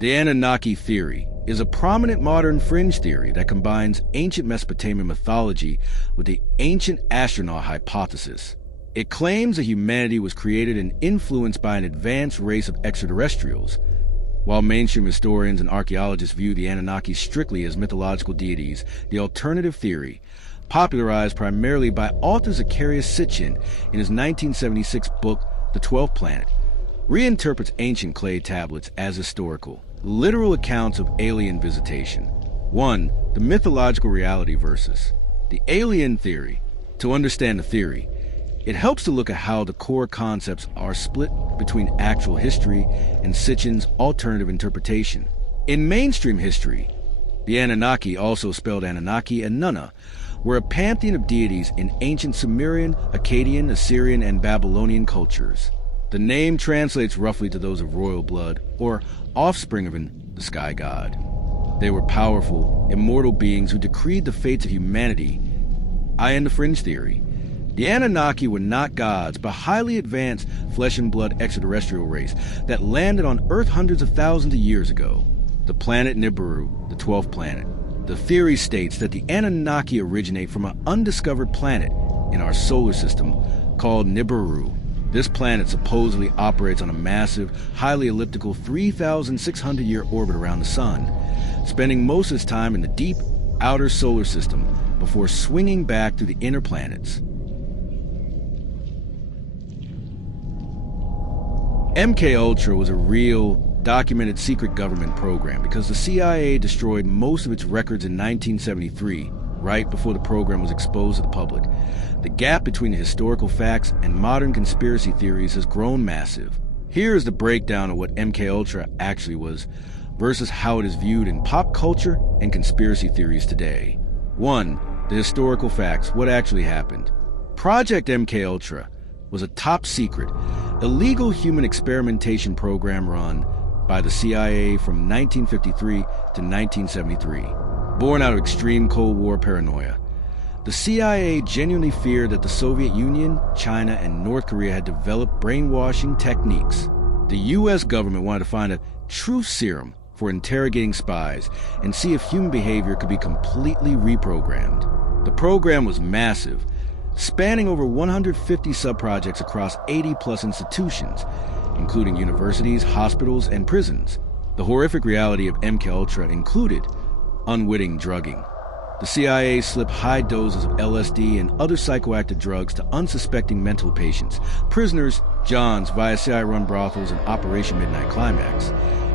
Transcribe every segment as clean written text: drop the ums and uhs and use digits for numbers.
The Anunnaki theory is a prominent modern fringe theory that combines ancient Mesopotamian mythology with the ancient astronaut hypothesis. It claims that humanity was created and influenced by an advanced race of extraterrestrials. While mainstream historians and archaeologists view the Anunnaki strictly as mythological deities, the alternative theory, popularized primarily by author Zecharia Sitchin in his 1976 book, The 12th Planet, reinterprets ancient clay tablets as historical, literal accounts of alien visitation. 1. The mythological reality versus the alien theory. To understand the theory, it helps to look at how the core concepts are split between actual history and Sitchin's alternative interpretation. In mainstream history, the Anunnaki, also spelled Anunnaki and Nunna, were a pantheon of deities in ancient Sumerian, Akkadian, Assyrian, and Babylonian cultures. The name translates roughly to those of royal blood, or offspring of the sky god. They were powerful, immortal beings who decreed the fates of humanity. In the fringe theory, the Anunnaki were not gods, but highly advanced flesh and blood extraterrestrial race that landed on Earth hundreds of thousands of years ago. The planet Nibiru, the 12th planet. The theory states that the Anunnaki originate from an undiscovered planet in our solar system called Nibiru. This planet supposedly operates on a massive, highly elliptical 3,600-year orbit around the Sun, spending most of its time in the deep, outer solar system before swinging back through the inner planets. MKUltra was a real, documented secret government program because the CIA destroyed most of its records in 1973, right before the program was exposed to the public. The gap between the historical facts and modern conspiracy theories has grown massive. Here is the breakdown of what MKUltra actually was versus how it is viewed in pop culture and conspiracy theories today. 1. The historical facts, what actually happened. Project MKUltra was a top-secret, illegal human experimentation program run by the CIA from 1953 to 1973. Born out of extreme Cold War paranoia, the CIA genuinely feared that the Soviet Union, China, and North Korea had developed brainwashing techniques. The U.S. government wanted to find a truth serum for interrogating spies and see if human behavior could be completely reprogrammed. The program was massive, spanning over 150 subprojects across 80-plus institutions, including universities, hospitals, and prisons. The horrific reality of MKUltra included unwitting drugging. The CIA slipped high doses of LSD and other psychoactive drugs to unsuspecting mental patients, prisoners, Johns via CIA-run brothels and Operation Midnight Climax,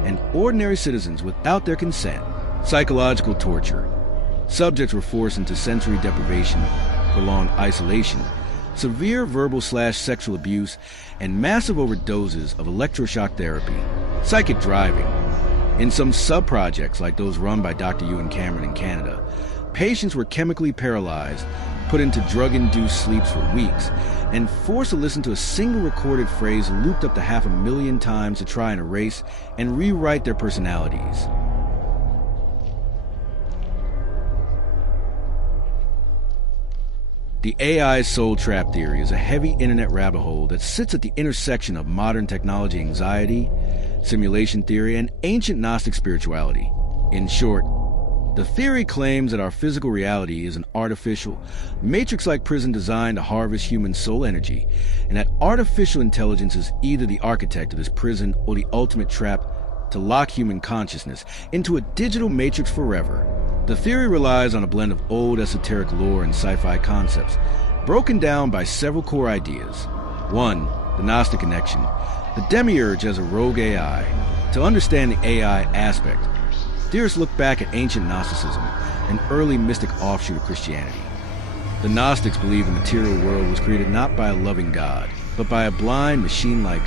and ordinary citizens without their consent. Psychological torture. Subjects were forced into sensory deprivation, prolonged isolation, severe verbal/sexual abuse, and massive overdoses of electroshock therapy. Psychic driving. In some sub-projects like those run by Dr. Ewan Cameron in Canada, patients were chemically paralyzed, put into drug-induced sleeps for weeks, and forced to listen to a single recorded phrase looped up to 500,000 times to try and erase and rewrite their personalities. The AI soul trap theory is a heavy internet rabbit hole that sits at the intersection of modern technology anxiety, simulation theory, and ancient Gnostic spirituality. In short, the theory claims that our physical reality is an artificial, matrix-like prison designed to harvest human soul energy, and that artificial intelligence is either the architect of this prison or the ultimate trap to lock human consciousness into a digital matrix forever. The theory relies on a blend of old esoteric lore and sci-fi concepts, broken down by several core ideas. 1. The Gnostic connection. The demiurge as a rogue AI. To understand the AI aspect, theorists look back at ancient Gnosticism, an early mystic offshoot of Christianity. The Gnostics believed the material world was created not by a loving God, but by a blind, machine-like,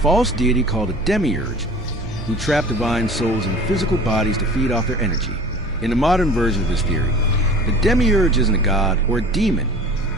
false deity called a demiurge, who trapped divine souls in physical bodies to feed off their energy. In the modern version of this theory, the demiurge isn't a god or a demon.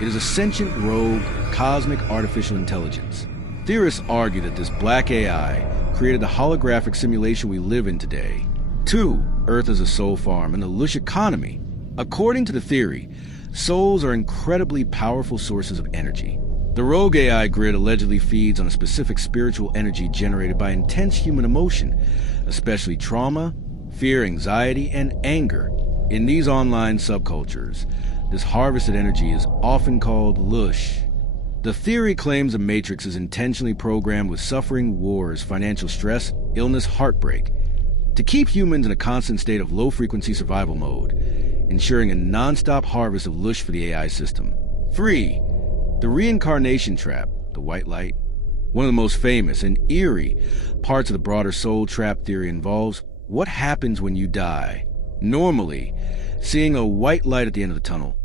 It is a sentient, rogue, cosmic artificial intelligence. Theorists argue that this black AI created the holographic simulation we live in today. 2. Earth as a soul farm and the lush economy. According to the theory, souls are incredibly powerful sources of energy. The rogue AI grid allegedly feeds on a specific spiritual energy generated by intense human emotion, especially trauma, fear, anxiety, and anger. In these online subcultures, this harvested energy is often called lush. The theory claims the Matrix is intentionally programmed with suffering, wars, financial stress, illness, heartbreak, to keep humans in a constant state of low-frequency survival mode, ensuring a non-stop harvest of lush for the AI system. 3. The reincarnation trap, the white light. One of the most famous and eerie parts of the broader soul trap theory involves what happens when you die. Normally, seeing a white light at the end of the tunnel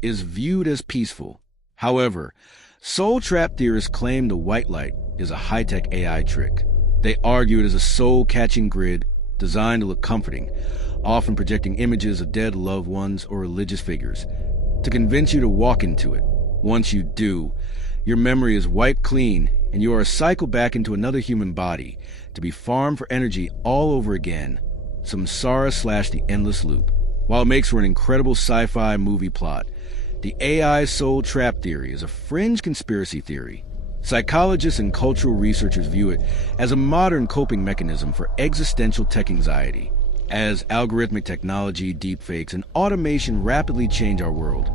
is viewed as peaceful. However, soul trap theorists claim the white light is a high-tech AI trick. They argue it is a soul-catching grid designed to look comforting, often projecting images of dead loved ones or religious figures, to convince you to walk into it. Once you do, your memory is wiped clean and you are cycled back into another human body to be farmed for energy all over again. Samsara / the endless loop. While it makes for an incredible sci-fi movie plot, the AI soul trap theory is a fringe conspiracy theory. Psychologists and cultural researchers view it as a modern coping mechanism for existential tech anxiety. As algorithmic technology, deepfakes, and automation rapidly change our world,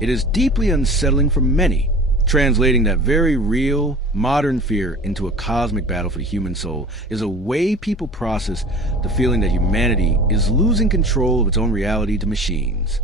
it is deeply unsettling for many, translating that very real, modern fear into a cosmic battle for the human soul is a way people process the feeling that humanity is losing control of its own reality to machines.